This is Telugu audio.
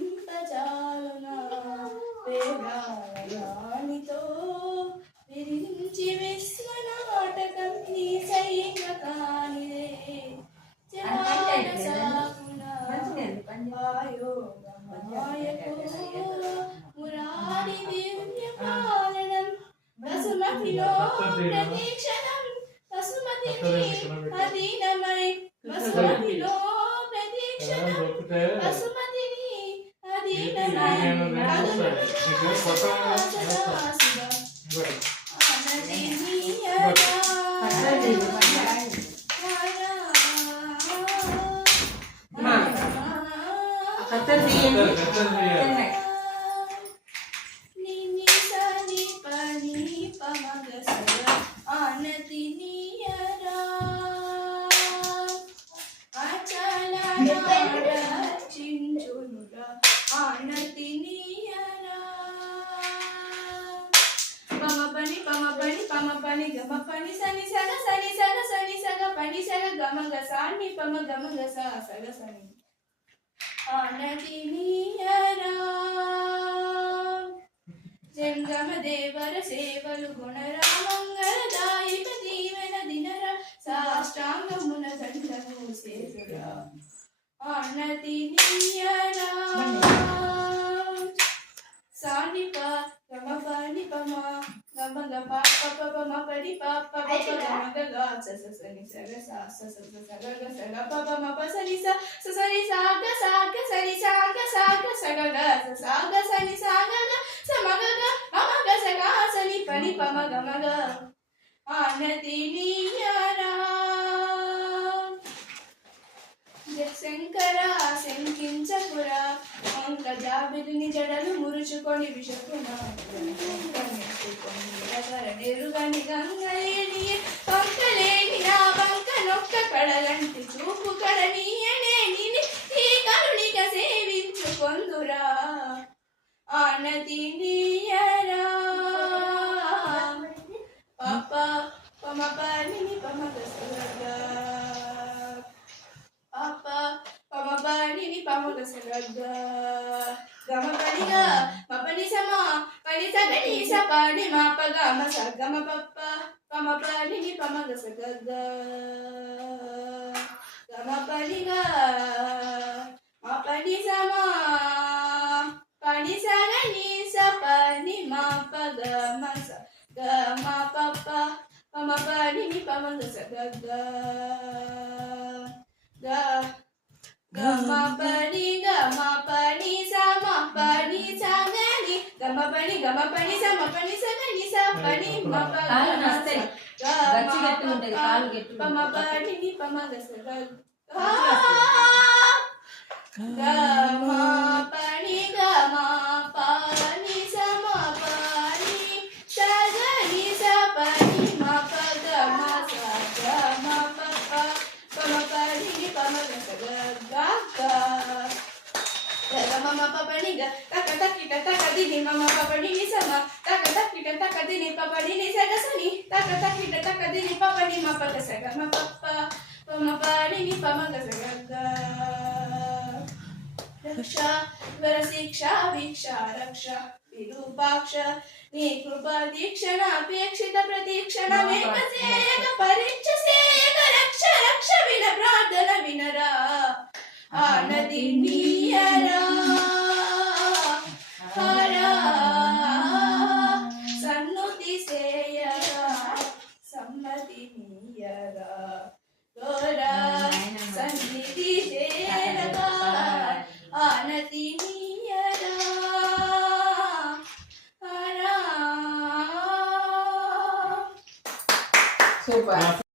రచింపజాలునా వేదాలతో విరించి విశ్వనాటకం నీ సైన్య కానిదే మురారి దివ్య పాలనం వసుమతిలో ప్రతీక్షణం వసుమతి అధీనమై వసుమతిలో ప్రతీక్షణం వసుమతిని అధీనమై పని గమ పని సని సగ సని సగ సని సగ పని సగ గమ గ సాని పమ గమ గ స సగ సని ఆనతి నీయరా జంగమ దేవర సేవలు గుణరా మంగళదాయక దీవెన దినర సాష్టాంగమున దండము సేతురా ఆనతి నీయరా సాని ప గమ పని పమ గమ గ ప ప ప ప మ పడి ప ప ప ప గమ గ గ స స స ని స గ స స స స స గ గ స గ ప ప మ ప స ని స స స ని స గ స గ స ని స గ స గ స గ గ స స గ స ని స గ గ స మ గ గ మ మ గ స గ స ని ప ని ప మ గ మ గ ఆనతి నీయరా శంకర శంకించకురా జాబిలిని జడలు మురుచుకొని విషకునా నెరుగని గంగలేని పంకలేని నా బంక నొక్క కడలంటి చూపు కడనీయనే ఈ కరుణిక సేవించుకొందురా ఆనతి నీయరా పాప పమ పని పమ గసగ పాప పమ పని పమ గసగ గమ పనిగా మపని సమ పని సగని స పని మా ప గమ స గమ పప్ప పమ పని పమ గసగ గమ పనిగా మా పని సమ పని సగని స పని మా ప గమ స గమ పప్ప పమ పని పమ గసగ గమ పని సమ పని సగని గమ పని సమ పని సగని స పని మ ప పమ పని పమ గసగ గమ పని సమ పని సగని స పని మ ప గమ స గమ ప పమ పని పమ గసగ మమ పపని గ తక తకిట తక దిని మమ పపని ని సమ తక తకిట తక దిని పపని ని సగ సని తక తకిట తక దిని పపని మ పగ సగ మ పప్ప పమ పని ని పమ గ సగ రక్ష వర శిక్ష వీక్ష రక్ష విరూపాక్ష నీ కృపా దీక్షణ అపేక్షిత ప్రతీక్షణ మేఘసేయక పరీక్ష సేయక రక్ష రక్ష విన ప్రార్థన వినరా ఆనతి నీయరా హరా సన్నుతి సేయరా సమ్మతి నీయరా గోరా సన్నిధి చేరగా ఆనతి నీయరా హరా. సూపర్.